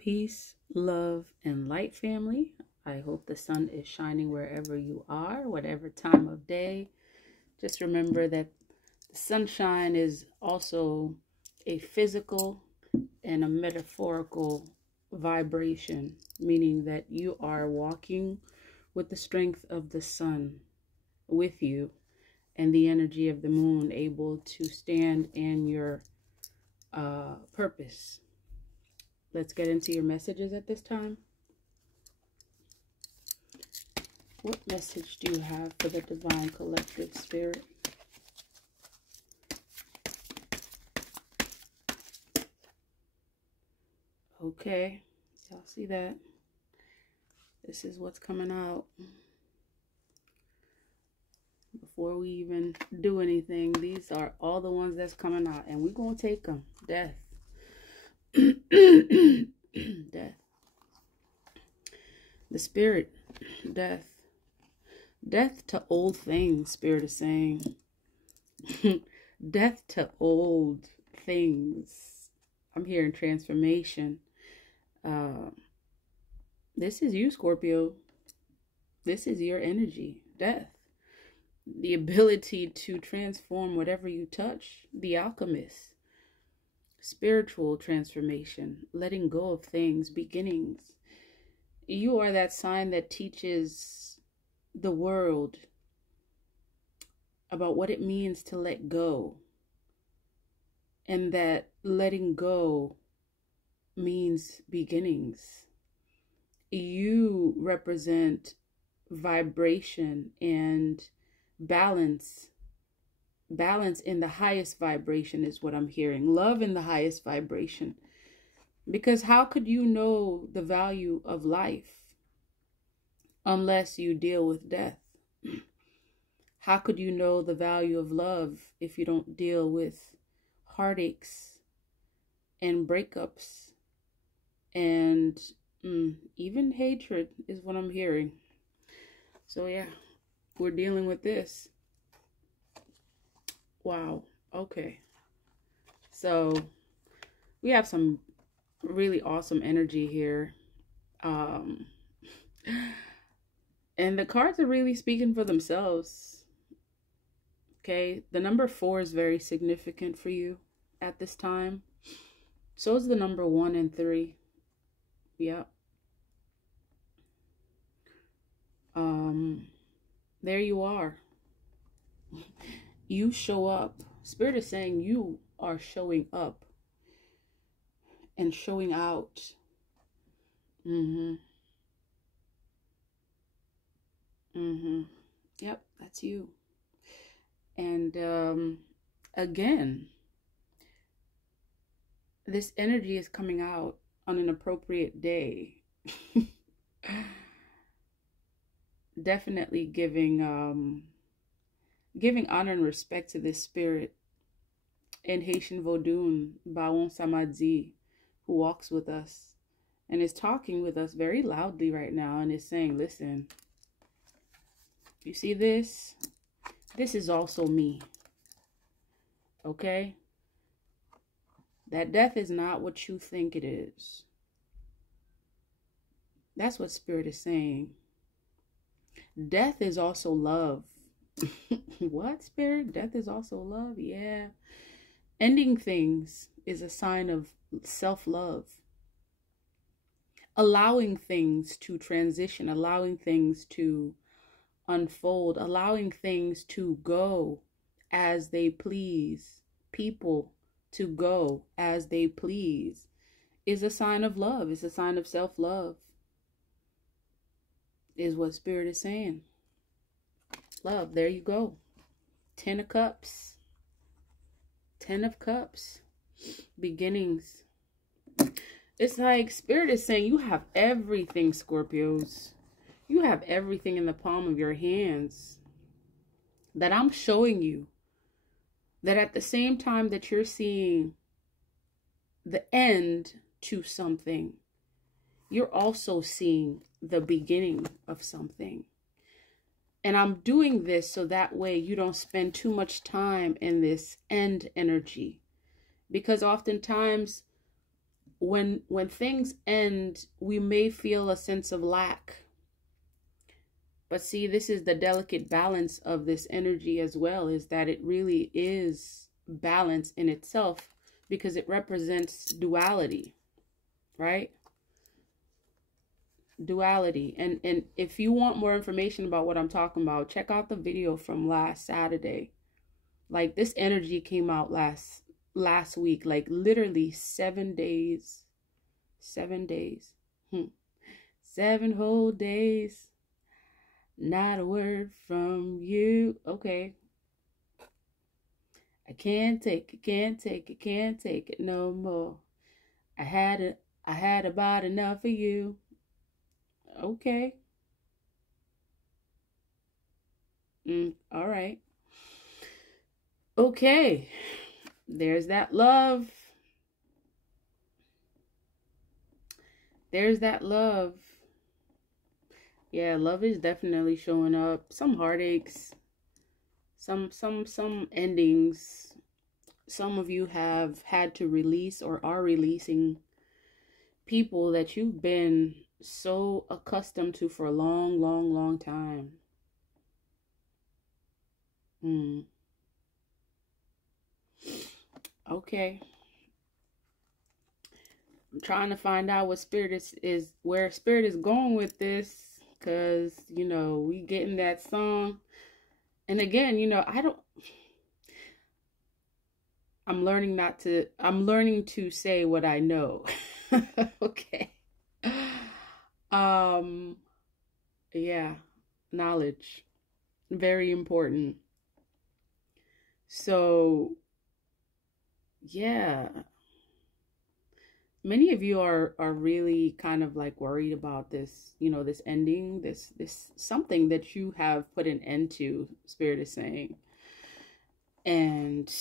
Peace, love, and light, family. I hope the sun is shining wherever you are, whatever time of day. Just remember that the sunshine is also a physical and a metaphorical vibration, meaning that you are walking with the strength of the sun with you and the energy of the moon, able to stand in your purpose. Let's get into your messages at this time. What message do you have for the Divine Collective Spirit? Okay, y'all see that? This is what's coming out. Before we even do anything, these are all the ones that's coming out, and we're going to take them. Death. Death. The spirit. Death. Death to old things, Spirit is saying. Death to old things. I'm hearing transformation. This is you, Scorpio. This is your energy. Death. The ability to transform whatever you touch. The alchemist. Spiritual transformation, letting go of things, beginnings. You are that sign that teaches the world about what it means to let go, and that letting go means beginnings. You represent vibration and balance. Balance in the highest vibration is what I'm hearing. Love in the highest vibration. Because how could you know the value of life unless you deal with death? How could you know the value of love if you don't deal with heartaches and breakups and even hatred is what I'm hearing. So yeah, we're dealing with this. Wow. Okay. So we have some really awesome energy here. And the cards are really speaking for themselves. Okay. The number 4 is very significant for you at this time. So is the number 1 and 3. Yep. There you are. You show up. Spirit is saying you are showing up and showing out. Yep, that's you. And again, this energy is coming out on an appropriate day. Definitely giving honor and respect to this spirit in Haitian Vodun, Baon Samadzi, who walks with us and is talking with us very loudly right now and is saying, listen, you see this? This is also me. Okay? That death is not what you think it is. That's what Spirit is saying. Death is also love. What, Spirit? Death is also love? Yeah. Ending things is a sign of self-love. Allowing things to transition, allowing things to unfold, allowing things to go as they please, people to go as they please, is a sign of love. It's a sign of self-love, is what Spirit is saying. Love, there you go. 10 of Cups. 10 of Cups. Beginnings. It's like Spirit is saying you have everything, Scorpios. You have everything in the palm of your hands. That I'm showing you. That at the same time that you're seeing the end to something, you're also seeing the beginning of something. And I'm doing this so that way you don't spend too much time in this end energy. Because oftentimes when things end, we may feel a sense of lack. But see, this is the delicate balance of this energy as well, is that it really is balance in itself, because it represents duality, right? Duality. And if you want more information about what I'm talking about, check out the video from last Saturday. Like, this energy came out last week, like literally 7 days. 7 days. 7 whole days. Not a word from you. Okay. I can't take it, can't take it, can't take it no more. I had about enough of you. Okay. All right. Okay. There's that love. There's that love. Yeah, love is definitely showing up. Some heartaches, some endings. Some of you have had to release or are releasing people that you've been so accustomed to for a long, long, long time. Okay. I'm trying to find out what spirit is where spirit is going with this, because, you know, we getting that song. And again, you know, I'm learning to say what I know. Okay. Yeah, knowledge, very important. So, yeah, many of you are really kind of like worried about this, you know, this ending, this something that you have put an end to, spirit is saying. And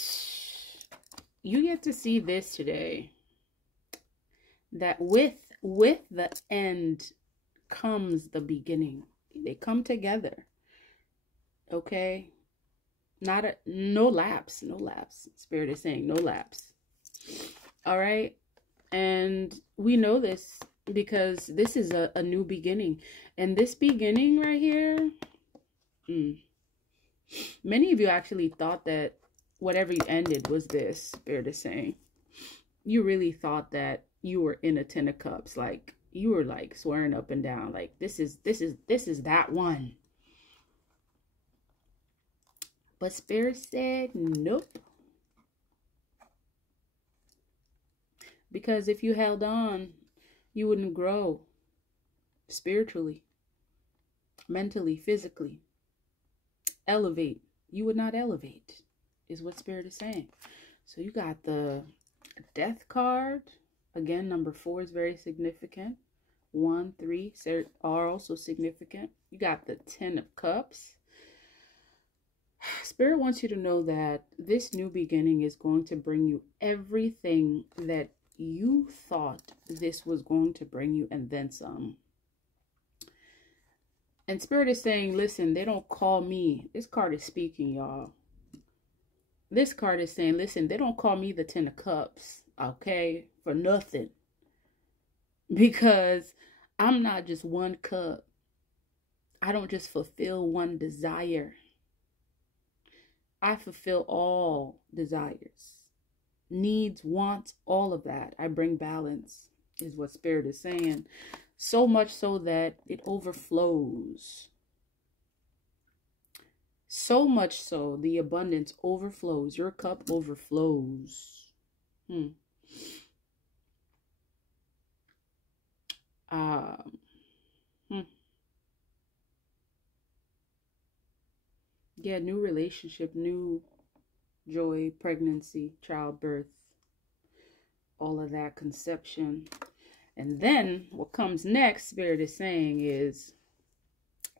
you get to see this today, that with the end comes the beginning. They come together. Okay? No lapse. Spirit is saying no lapse. All right? And we know this because this is a new beginning. And this beginning right here, many of you actually thought that whatever you ended was this, Spirit is saying. You really thought that you were in a 10 of cups. Like, you were like swearing up and down, like this is that one. But Spirit said nope. Because if you held on, you wouldn't grow spiritually, mentally, physically. Elevate. You would not elevate, is what Spirit is saying. So you got the Death card. Again, number 4 is very significant. 1, 3 are also significant. You got the 10 of Cups. Spirit wants you to know that this new beginning is going to bring you everything that you thought this was going to bring you, and then some. And Spirit is saying, listen, they don't call me. This card is speaking, y'all. This card is saying, listen, they don't call me the 10 of Cups, okay, for nothing. Because I'm not just one cup. I don't just fulfill one desire. I fulfill all desires, needs, wants, all of that. I bring balance, is what Spirit is saying. So much so that it overflows. So much so, the abundance overflows. Your cup overflows. Yeah, new relationship, new joy, pregnancy, childbirth, all of that, conception. And then what comes next, Spirit is saying, is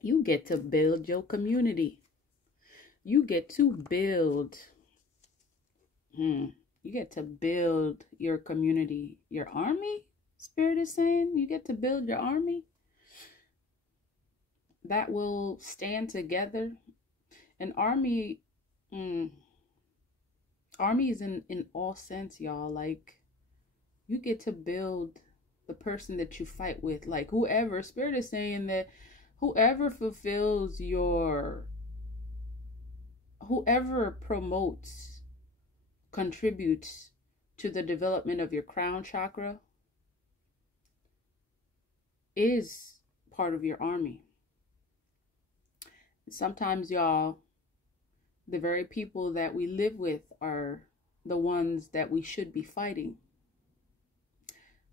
you get to build your community. You get to build, you get to build your community, your army, Spirit is saying. You get to build your army that will stand together. An army, army is in all sense, y'all. Like, You get to build the person that you fight with. Like whoever, Spirit is saying that whoever fulfills whoever promotes, contributes to the development of your crown chakra is part of your army. Sometimes, y'all, the very people that we live with are the ones that we should be fighting.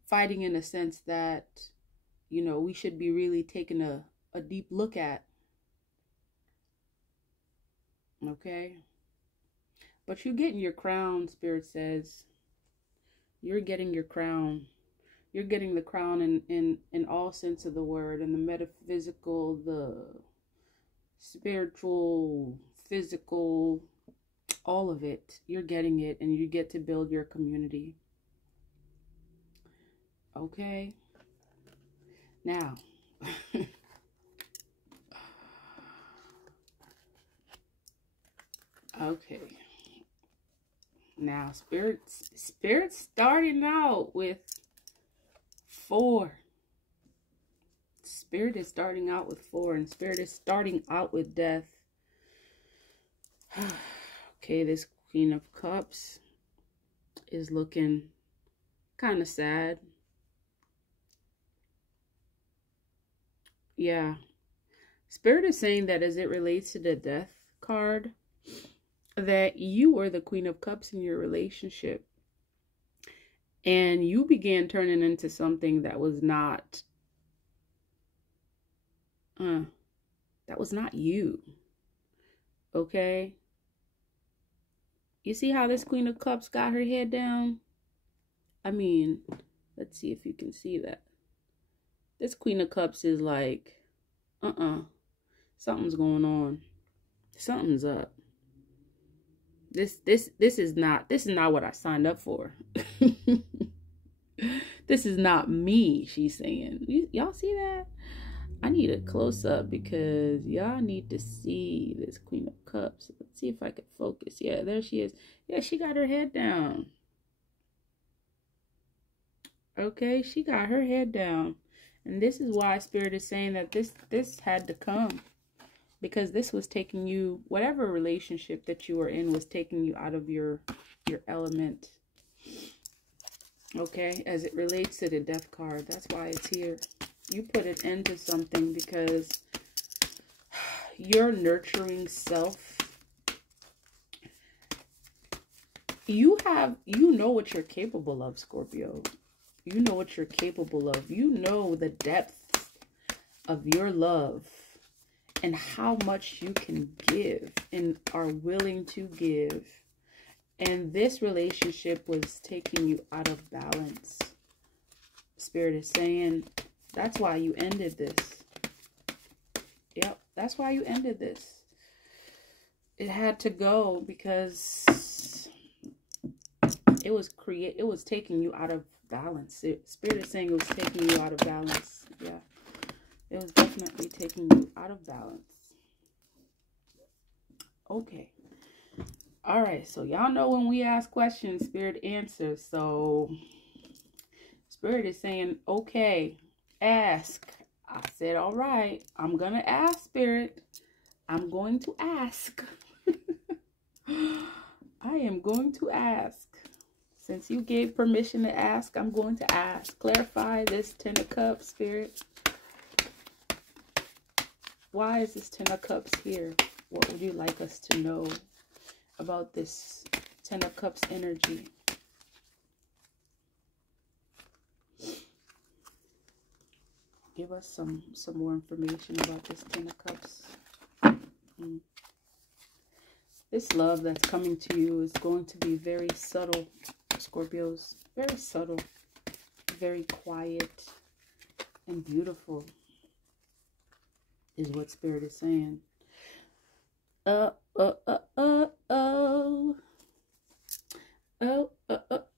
Fighting in a sense that, you know, we should be really taking a deep look at. Okay? But you're getting your crown, Spirit says. You're getting your crown. You're getting the crown in all sense of the word, in the metaphysical, the spiritual, physical, all of it. You're getting it, and you get to build your community. Okay? Now, okay. Now, Spirit's starting out with 4. Spirit is starting out with 4, and Spirit is starting out with death. Okay, this Queen of Cups is looking kind of sad. Yeah. Spirit is saying that as it relates to the death card, that you were the Queen of Cups in your relationship. And you began turning into something that was not, you. Okay? You see how this Queen of Cups got her head down? I mean, let's see if you can see that. This Queen of Cups is like, something's going on. Something's up. This is not what I signed up for. This is not me, she's saying. Y'all see that? I need a close up because y'all need to see this Queen of Cups. Let's see if I can focus. Yeah, there she is. Yeah, she got her head down. Okay, she got her head down. And this is why Spirit is saying that this had to come. Because this was taking you, whatever relationship that you were in was taking you out of your element. Okay, as it relates to the death card, that's why it's here. You put an end to something because your nurturing self, you know what you're capable of, Scorpio. You know what you're capable of. You know the depths of your love and how much you can give and are willing to give. And this relationship was taking you out of balance. Spirit is saying that's why you ended this. Yep, that's why you ended this. It had to go because it was taking you out of balance. Spirit is saying it was taking you out of balance. Yeah. It was definitely taking you out of balance. Okay. All right. So y'all know when we ask questions, Spirit answers. So Spirit is saying, okay, ask. I said, all right, I'm going to ask, Spirit. I'm going to ask. I am going to ask. Since you gave permission to ask, I'm going to ask. Clarify this 10 of Cups, Spirit. Why is this 10 of Cups here? What would you like us to know about this 10 of Cups energy? Give us some more information about this 10 of Cups. This love that's coming to you is going to be very subtle, Scorpios. Very subtle, very quiet, and beautiful is what Spirit is saying. Oh,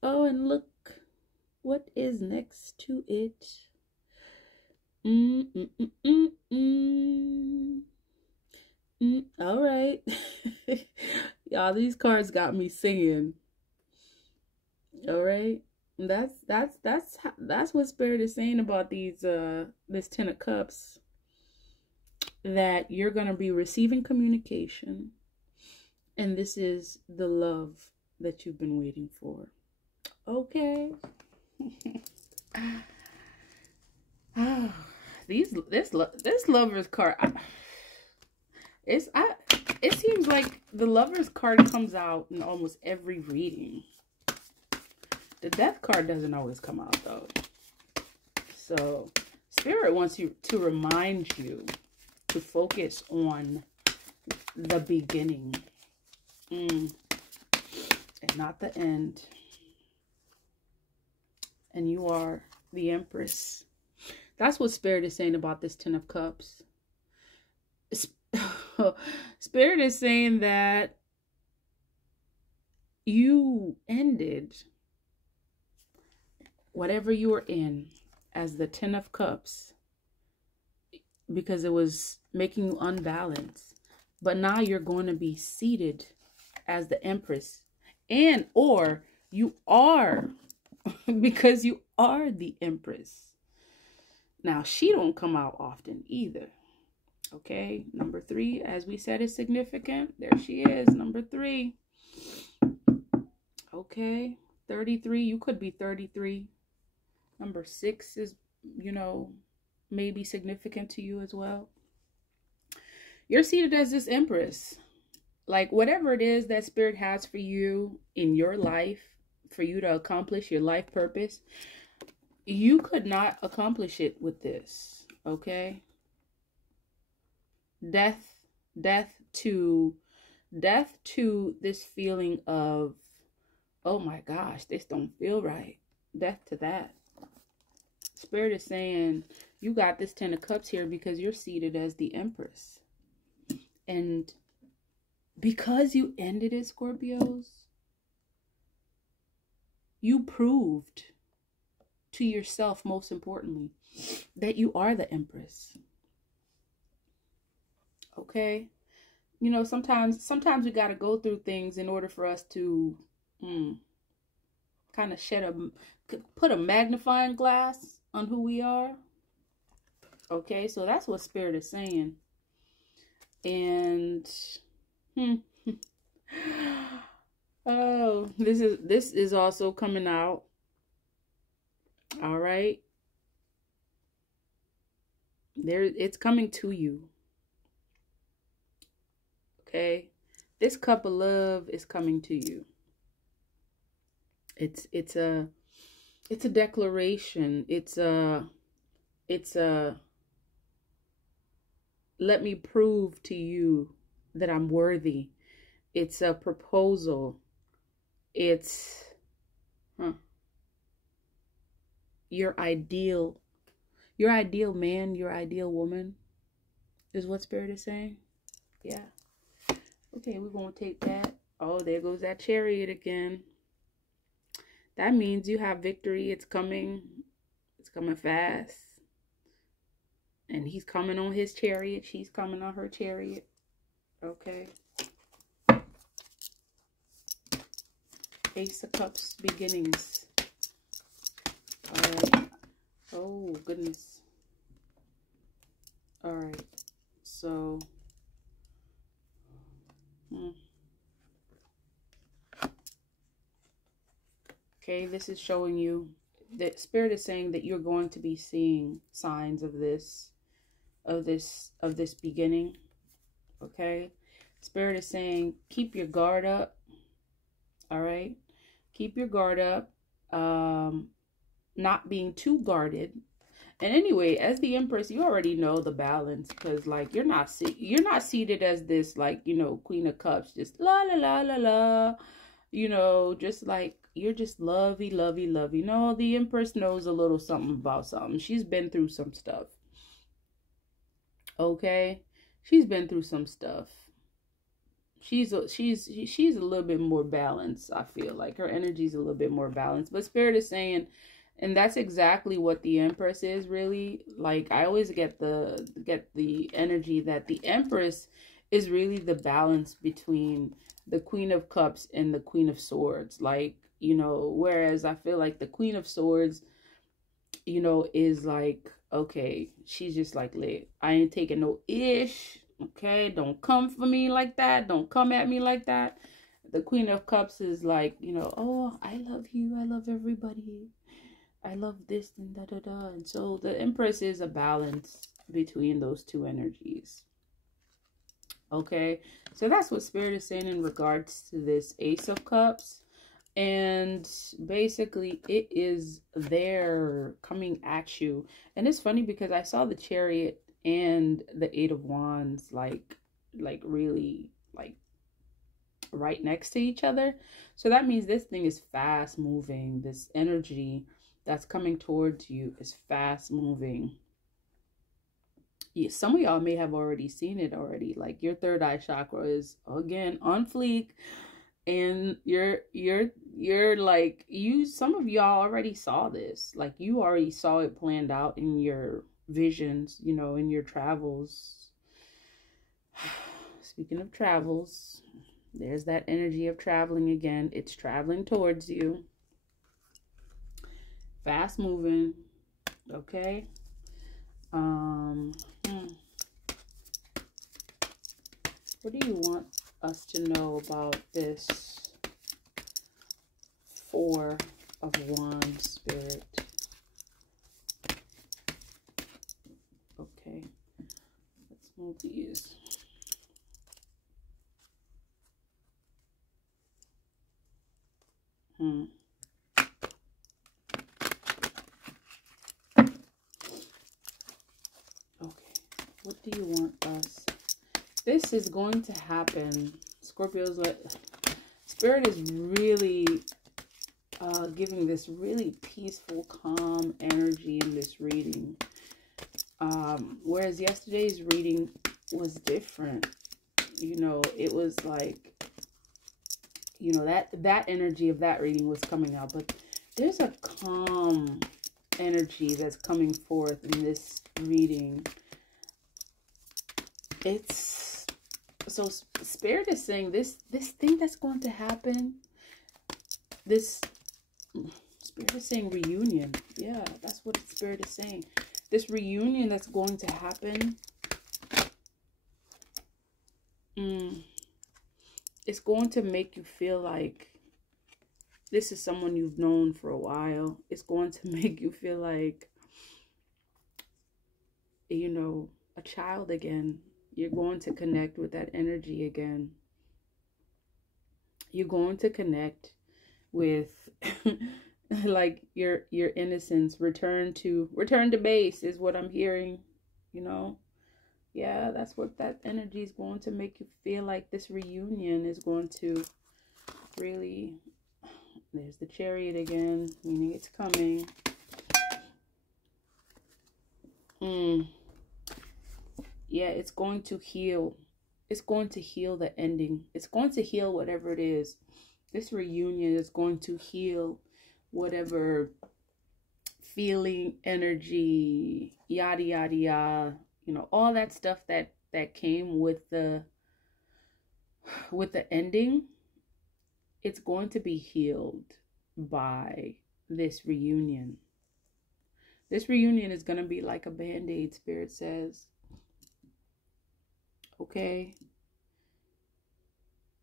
and look what is next to it. All right. Y'all, these cards got me singing. All right. That's what Spirit is saying about these this 10 of Cups, that you're going to be receiving communication, and this is the love that you've been waiting for. Okay. This Lover's card, it seems like the Lover's card comes out in almost every reading. The Death card doesn't always come out though. So Spirit wants you to remind you to focus on the beginning and not the end. And you are the Empress. That's what Spirit is saying about this 10 of Cups. Spirit is saying that you ended whatever you were in as the 10 of Cups because it was making you unbalanced. But now you're going to be seated as the Empress, and or you are, because you are the Empress. Now, she don't come out often either. Okay, number 3, as we said, is significant. There she is, number 3. Okay, 33. You could be 33. Number 6 is, you know, maybe significant to you as well. You're seated as this Empress. Like, whatever it is that Spirit has for you in your life, for you to accomplish your life purpose, you could not accomplish it with this. Okay? Death to this feeling of, oh my gosh, this don't feel right. Death to that. Spirit is saying you got this 10 of Cups here because you're seated as the Empress. And because you ended it, Scorpios, you proved to yourself, most importantly, that you are the Empress. Okay? You know, sometimes we got to go through things in order for us to kind of put a magnifying glass on who we are. Okay? So that's what Spirit is saying. And oh, this is also coming out. All right. It's coming to you. Okay? This cup of love is coming to you. It's a declaration. It's a let me prove to you that I'm worthy. It's a proposal. It's your ideal man, your ideal woman is what Spirit is saying. Yeah. Okay, we're going to take that. Oh, there goes that Chariot again. That means you have victory. It's coming. It's coming fast. And he's coming on his chariot. She's coming on her chariot. Okay. Ace of Cups, beginnings. All right. Oh, goodness. All right. So. Okay, this is showing you that Spirit is saying that you're going to be seeing signs of this beginning. Okay, Spirit is saying keep your guard up. All right, keep your guard up. Not being too guarded. And anyway, as the Empress, you already know the balance, because like you're not seated as this, like, you know, Queen of Cups, just la la la la la, you know, just like you're just lovey, lovey, lovey. No, the Empress knows a little something about something. She's been through some stuff. Okay, she's been through some stuff. She's a little bit more balanced. I feel like her energy's a little bit more balanced. But Spirit is saying, and that's exactly what the Empress is really. Like, I always get the energy that the Empress is really the balance between the Queen of Cups and the Queen of Swords. Like, you know, whereas I feel like the Queen of Swords, you know, is like, okay, she's just like, lit. I ain't taking no ish. Okay, don't come for me like that. Don't come at me like that. The Queen of Cups is like, you know, oh, I love you. I love everybody. I love this and da da da. And so the Empress is a balance between those two energies. Okay, so that's what Spirit is saying in regards to this Ace of Cups. And basically it is there coming at you. And it's funny because I saw the Chariot and the Eight of Wands like really like right next to each other. So that means this thing is fast moving. This energy that's coming towards you is fast moving. Yeah, some of y'all may have already seen it already. Like your third eye chakra is again on fleek. And you're like, some of y'all already saw this. Like you already saw it planned out in your visions, you know, in your travels. Speaking of travels, there's that energy of traveling again. It's traveling towards you. Fast moving. Okay. What do you want us to know about this Four of Wands, Spirit? Okay, let's move these. Okay, what do you want us? This is going to happen. Scorpio's like, Spirit is really giving this really peaceful, calm energy in this reading. Whereas yesterday's reading was different. You know, it was like, you know, that energy of that reading was coming out. But there's a calm energy that's coming forth in this reading. It's so Spirit is saying this thing that's going to happen. This Spirit is saying reunion. Yeah, that's what Spirit is saying. This reunion that's going to happen. It's going to make you feel like this is someone you've known for a while. It's going to make you feel like, you know, a child again. You're going to connect with that energy again. You're going to connect with like your innocence. Return to base is what I'm hearing, you know. Yeah, that's what that energy is going to make you feel like. This reunion is going to really, there's the Chariot again, meaning it's coming. Yeah, it's going to heal. It's going to heal the ending. It's going to heal whatever it is. This reunion is going to heal whatever feeling, energy, yada, yada, yada. You know, all that stuff that came with the ending. It's going to be healed by this reunion. This reunion is going to be like a band-aid, Spirit says. Okay.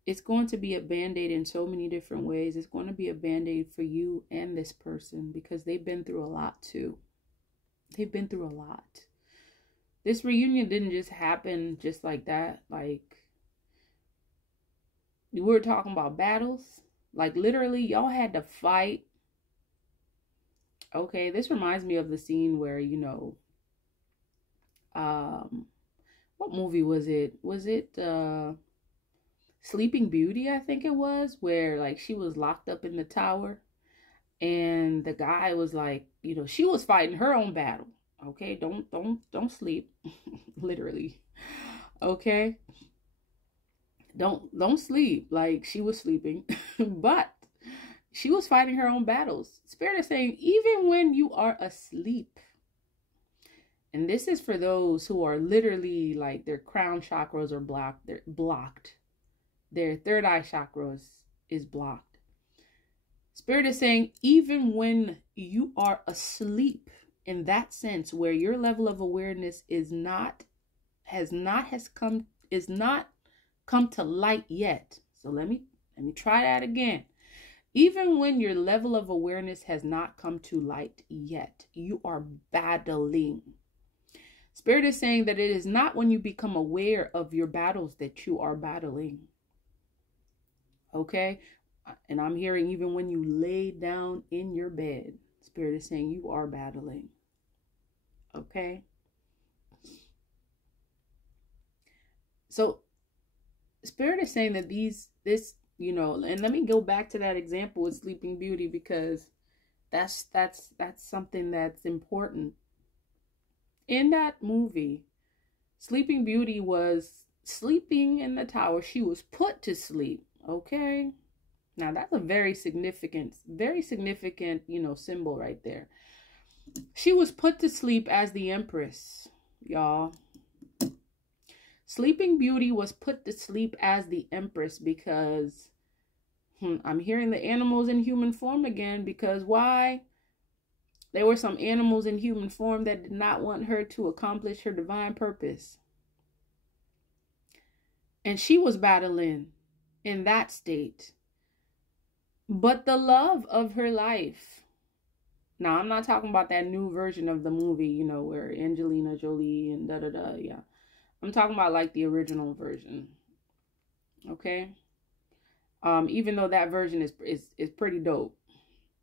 It's going to be a band-aid in so many different ways. It's going to be a band-aid for you and this person because they've been through a lot too. They've been through a lot. This reunion didn't just happen just like that. Like, we were talking about battles. Like, literally, y'all had to fight. Okay, this reminds me of the scene where, you know, what movie was it? Was it Sleeping Beauty, I think it was, where like she was locked up in the tower and the guy was like, you know, she was fighting her own battle. Okay, don't sleep. Literally. Okay, don't sleep. Like, she was sleeping but she was fighting her own battles. Spirit is saying, even when you are asleep, and this is for those who are literally like their crown chakras are blocked, they're blocked, their third eye chakras is blocked. Spirit is saying, even when you are asleep, in that sense, where your level of awareness is not come to light yet. So let me try that again. Even when your level of awareness has not come to light yet, you are battling. Spirit is saying that it is not when you become aware of your battles that you are battling. Okay? And I'm hearing even when you lay down in your bed, Spirit is saying you are battling. Okay? So Spirit is saying that and let me go back to that example with Sleeping Beauty, because that's something that's important. In that movie, Sleeping Beauty was sleeping in the tower. She was put to sleep. Okay? Now that's a very significant, symbol right there. She was put to sleep as the Empress, y'all. Sleeping Beauty was put to sleep as the Empress because I'm hearing the animals in human form again, because why? There were some animals in human form that did not want her to accomplish her divine purpose. And she was battling in that state. But the love of her life. Now, I'm not talking about that new version of the movie, where Angelina Jolie and da-da-da, yeah. I'm talking about like the original version. Okay? Even though that version is pretty dope.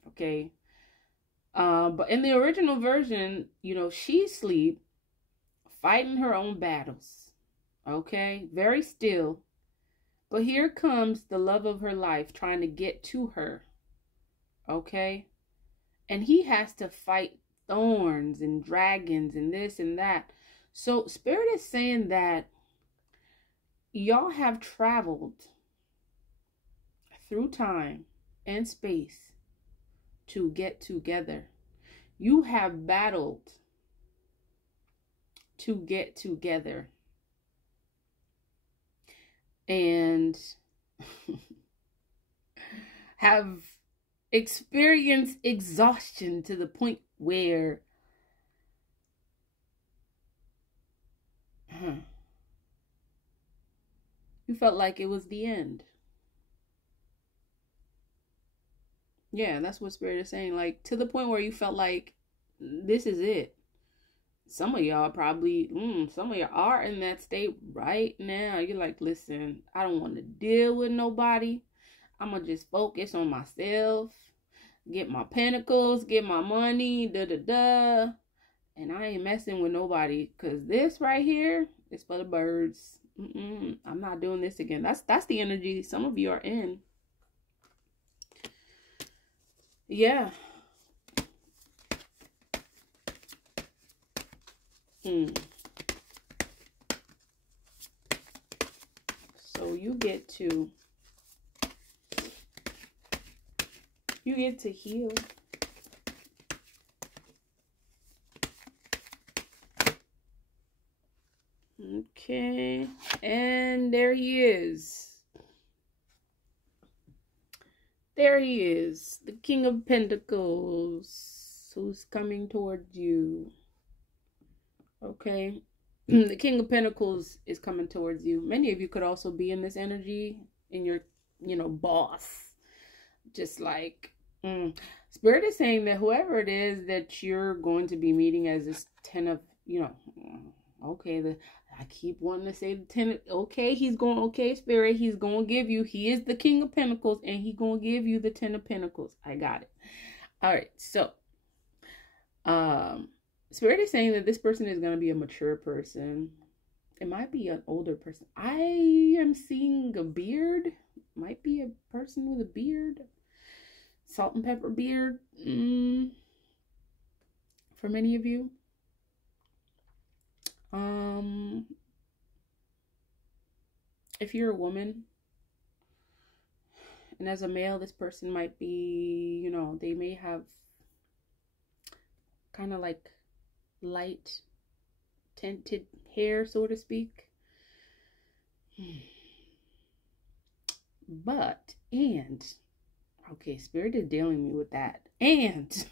Okay? But in the original version, she sleep fighting her own battles. Okay? Very still. But here comes the love of her life trying to get to her. Okay? And he has to fight thorns and dragons and this and that. So Spirit is saying that y'all have traveled through time and space to get together. You have battled to get together. And have experienced exhaustion to the point where you felt like it was the end. Yeah, that's what Spirit is saying. Like, to the point where you felt like this is it. Some of y'all probably, some of y'all are in that state right now. You're like, listen, I don't want to deal with nobody. I'm going to just focus on myself, get my pentacles, get my money, da-da-da. And I ain't messing with nobody, because this right here is for the birds. I'm not doing this again. That's the energy some of you are in. Yeah. So you get to heal. Okay, and there he is. There he is, the King of Pentacles, who's coming towards you. Okay, the King of Pentacles is coming towards you. Many of you could also be in this energy, in your, boss. Just like, Spirit is saying that whoever it is that you're going to be meeting as this 10 of, okay, I keep wanting to say the 10. Okay, Spirit, he's going to give you. He is the King of Pentacles, and he's going to give you the 10 of Pentacles. I got it. All right, so, Spirit is saying that this person is going to be a mature person. It might be an older person. I am seeing a beard. Might be a person with a beard. Salt and pepper beard. For many of you. If you're a woman, and as a male, this person might be, they may have kind of like light tinted hair, so to speak. And Okay, Spirit is dealing me with that. And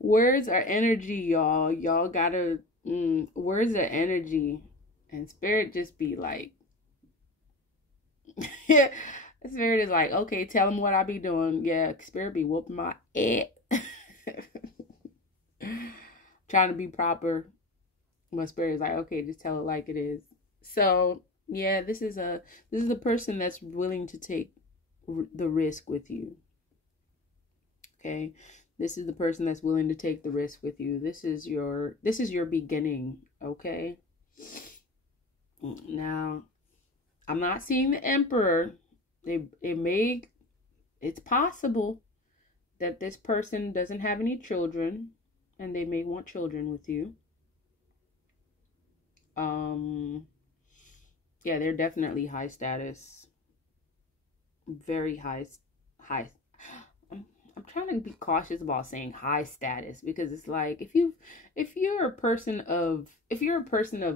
words are energy, y'all. Y'all gotta, words are energy. And Spirit just be like, Spirit is like, okay, tell him what I be doing. Yeah, Spirit be whooping my ass. Trying to be proper. My Spirit is like, okay, just tell it like it is. So yeah, this is a person that's willing to take the risk with you. Okay, this is the person that's willing to take the risk with you. This is your beginning. Okay. Now, I'm not seeing the Emperor. It's possible that this person doesn't have any children, and they may want children with you. Yeah, they're definitely high status. Very high. I'm trying to be cautious about saying high status, because it's like, if you're a person of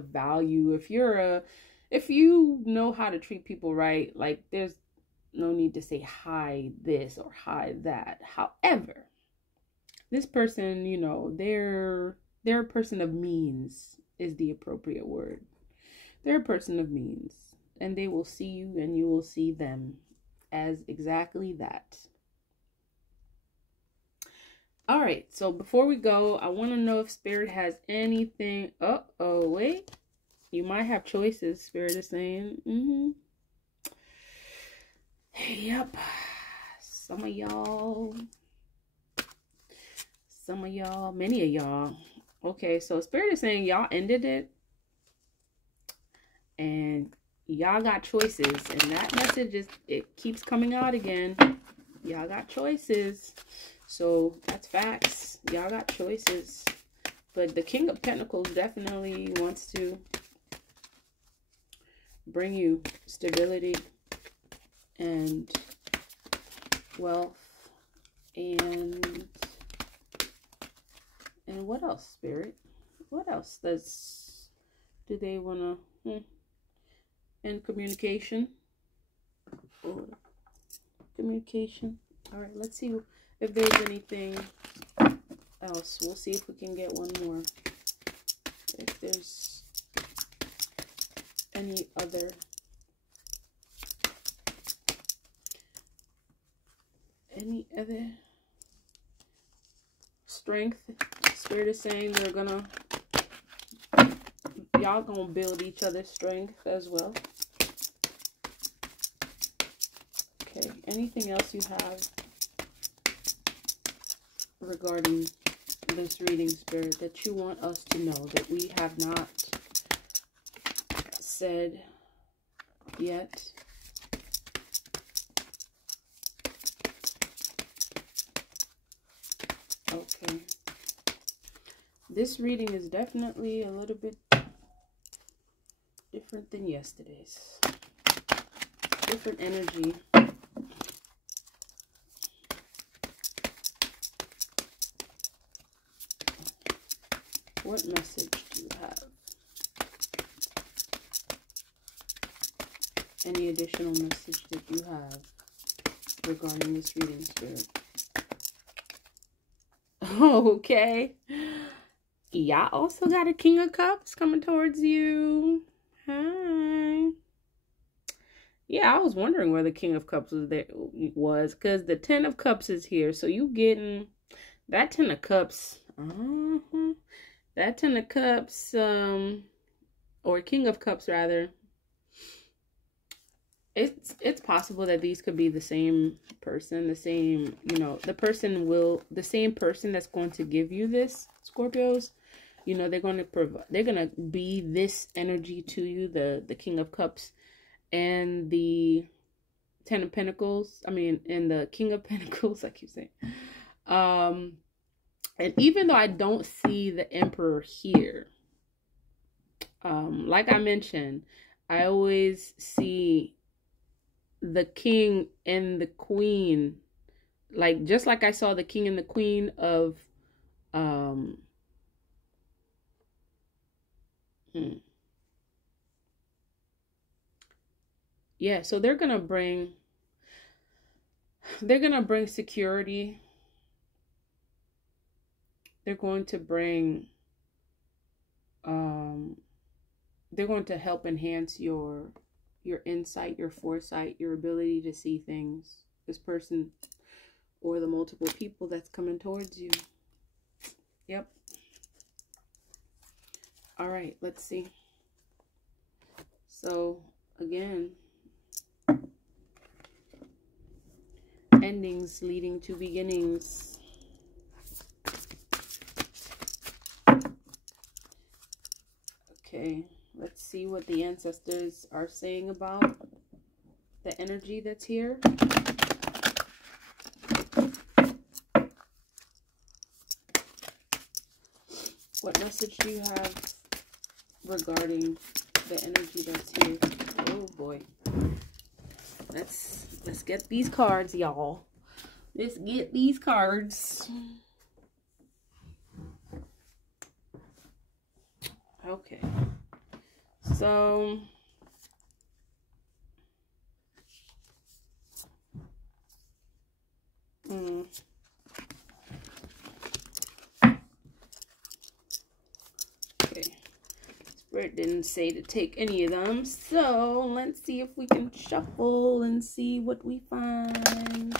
value, if you know how to treat people right, like, there's no need to say high this or high that. However, this person, they're a person of means is the appropriate word. They're a person of means, and they will see you and you will see them as exactly that. All right, so before we go, I want to know if Spirit has anything. Oh, wait. You might have choices, Spirit is saying. Yep. Some of y'all, many of y'all. Okay, so Spirit is saying y'all ended it, and y'all got choices, and that message it keeps coming out again. Y'all got choices. So that's facts. Y'all got choices. But the King of Pentacles definitely wants to bring you stability and wealth and what else, Spirit? What else do they want to and communication? Communication. All right, let's see if there's anything else. We'll see if we can get one more. If there's any other strength. Spirit is saying y'all gonna build each other's strength as well. Okay, anything else you have regarding this reading, Spirit, that you want us to know that we have not said yet? Okay. This reading is definitely a little bit different than yesterday's. Different energy. What message do you have? Any additional message that you have regarding this reading, Spirit? Okay. Y'all also got a King of Cups coming towards you. Hi. Yeah, I was wondering where the King of Cups was, because the Ten of Cups is here. So you getting that Ten of Cups. That Ten of Cups, or King of Cups rather. It's possible that these could be the same person, the same, the same person that's going to give you this, Scorpios. They're going to be this energy to you, the King of Cups and the Ten of Pentacles. And the King of Pentacles, I keep saying. And even though I don't see the Emperor here, like I mentioned, I always see the King and the Queen, just like I saw the King and the Queen of yeah, so they're gonna bring They're going to bring security. They're going to bring, they're going to help enhance your insight, your foresight, your ability to see things. This person or the multiple people that's coming towards you. Yep. All right, let's see. So, again, endings leading to beginnings. Okay, let's see what the ancestors are saying about the energy that's here. What message do you have regarding the energy that's here? Oh boy. Let's get these cards, y'all. Let's get these cards. Okay. So okay. Spirit didn't say to take any of them, so let's see if we can shuffle and see what we find.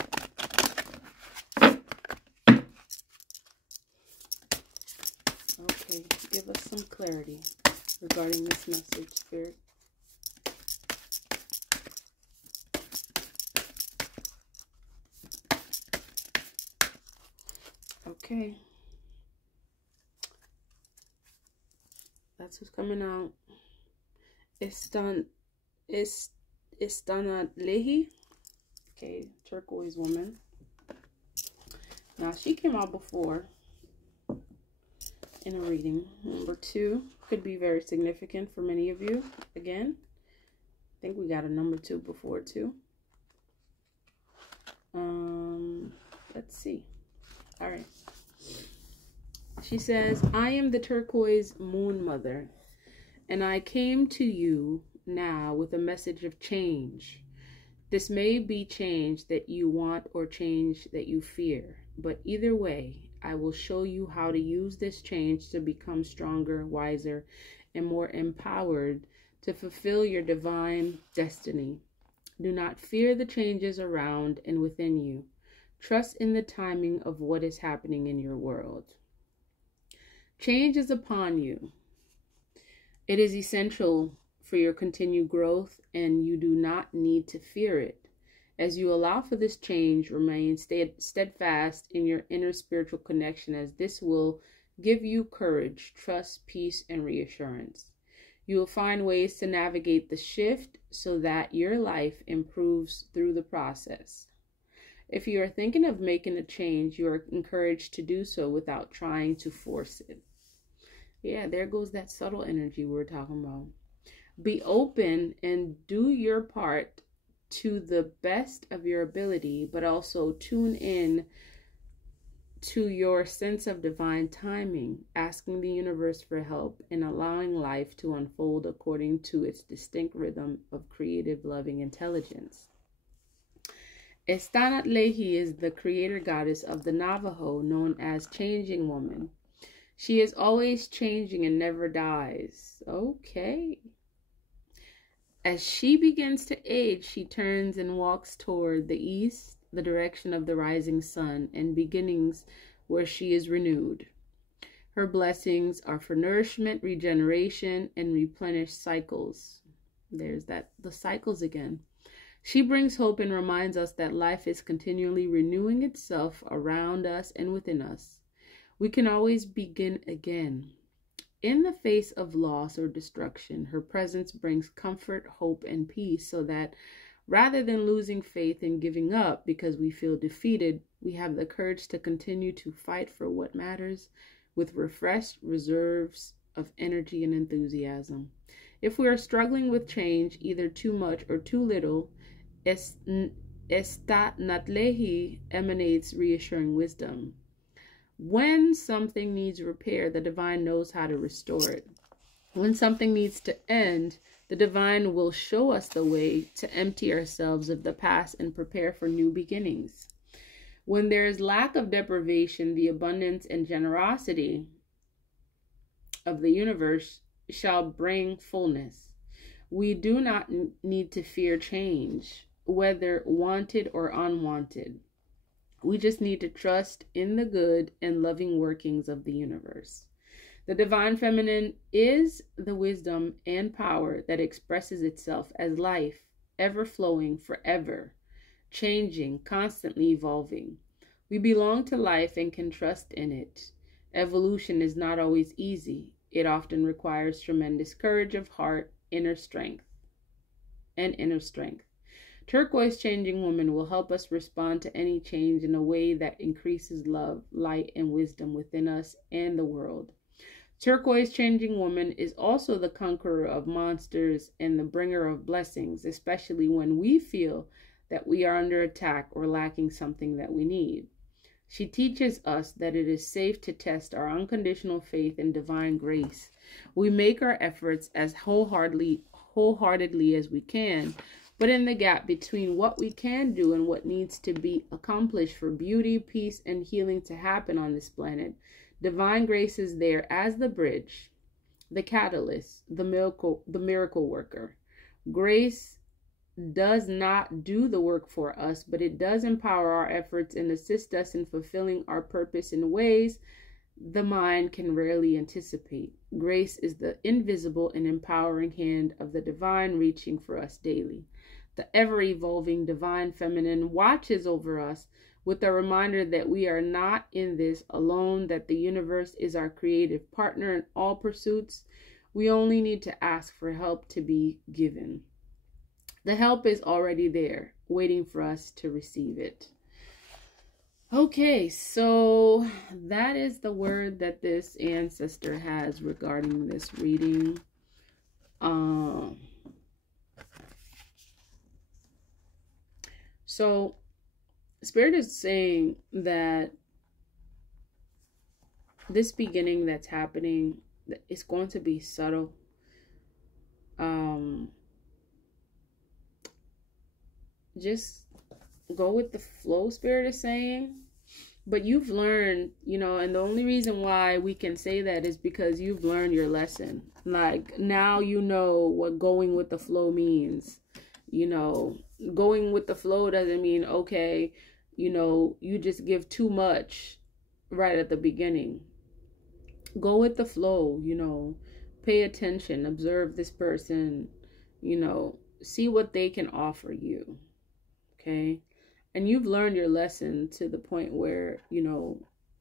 Okay, give us some clarity regarding this message, Spirit. Okay. That's what's coming out. Istanatlehi. Okay, turquoise woman. Now, she came out before in a reading. Number 2 could be very significant for many of you. Again, I think we got a number 2 before too. Let's see. All right. She says, I am the turquoise moon mother, and I came to you now with a message of change. This may be change that you want or change that you fear, but either way, I will show you how to use this change to become stronger, wiser, and more empowered to fulfill your divine destiny. Do not fear the changes around and within you. Trust in the timing of what is happening in your world. Change is upon you. It is essential for your continued growth, and you do not need to fear it. As you allow for this change, remain steadfast in your inner spiritual connection, as this will give you courage, trust, peace, and reassurance. You will find ways to navigate the shift so that your life improves through the process. If you are thinking of making a change, you are encouraged to do so without trying to force it. Yeah, there goes that subtle energy we were talking about. Be open and do your part to the best of your ability, but also tune in to your sense of divine timing, asking the universe for help and allowing life to unfold according to its distinct rhythm of creative, loving intelligence. Istanatlehi is the creator goddess of the Navajo, known as Changing Woman. She is always changing and never dies. Okay. As she begins to age, she turns and walks toward the east, the direction of the rising sun, and beginnings where she is renewed. Her blessings are for nourishment, regeneration, and replenished cycles. There's the cycles again. She brings hope and reminds us that life is continually renewing itself around us and within us. We can always begin again. In the face of loss or destruction, her presence brings comfort, hope, and peace, so that rather than losing faith and giving up because we feel defeated, we have the courage to continue to fight for what matters with refreshed reserves of energy and enthusiasm. If we are struggling with change, either too much or too little, Istanatlehi emanates reassuring wisdom. When something needs repair, the divine knows how to restore it. When something needs to end, The divine will show us the way to empty ourselves of the past and prepare for new beginnings. When there is lack of deprivation, the abundance and generosity of the universe shall bring fullness. We do not need to fear change, whether wanted or unwanted. We just need to trust in the good and loving workings of the universe. The divine feminine is the wisdom and power that expresses itself as life, ever flowing, forever changing, constantly evolving. We belong to life and can trust in it. Evolution is not always easy. It often requires tremendous courage of heart, inner strength. Turquoise Changing Woman will help us respond to any change in a way that increases love, light, and wisdom within us and the world. Turquoise Changing Woman is also the conqueror of monsters and the bringer of blessings, especially when we feel that we are under attack or lacking something that we need. She teaches us that it is safe to test our unconditional faith in divine grace. We make our efforts as wholeheartedly as we can, but in the gap between what we can do and what needs to be accomplished for beauty, peace, and healing to happen on this planet, divine grace is there as the bridge, the catalyst, the miracle worker. Grace does not do the work for us, but it does empower our efforts and assist us in fulfilling our purpose in ways the mind can rarely anticipate. Grace is the invisible and empowering hand of the divine reaching for us daily. The ever-evolving divine feminine watches over us with a reminder that we are not in this alone, that the universe is our creative partner in all pursuits. We only need to ask for help to be given. The help is already there, waiting for us to receive it. Okay, so that is the word that this ancestor has regarding this reading. So Spirit is saying that this beginning that's happening is going to be subtle. Just go with the flow, Spirit is saying. But you've learned, and the only reason why we can say that is because you've learned your lesson. Like, now you know what going with the flow means. Going with the flow doesn't mean, okay, you just give too much right at the beginning. Go with the flow, pay attention, observe this person, see what they can offer you. Okay. And you've learned your lesson to the point where,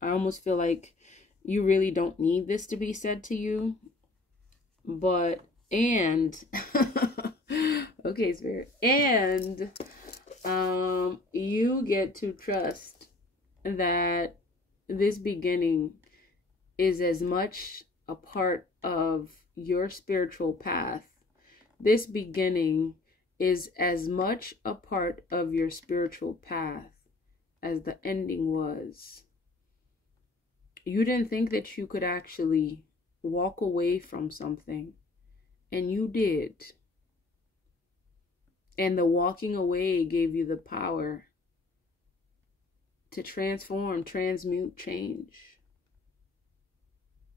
I almost feel like you really don't need this to be said to you. Okay, Spirit. And you get to trust that this beginning is as much a part of your spiritual path. This beginning is as much a part of your spiritual path as the ending was. You didn't think that you could actually walk away from something, and you did. And the walking away gave you the power to transform, transmute, change.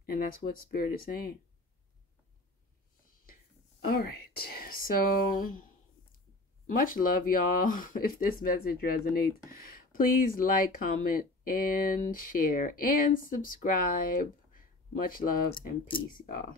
And that's what Spirit is saying. All right, so much love, y'all. If this message resonates, please like, comment, and share, and subscribe. Much love and peace, y'all.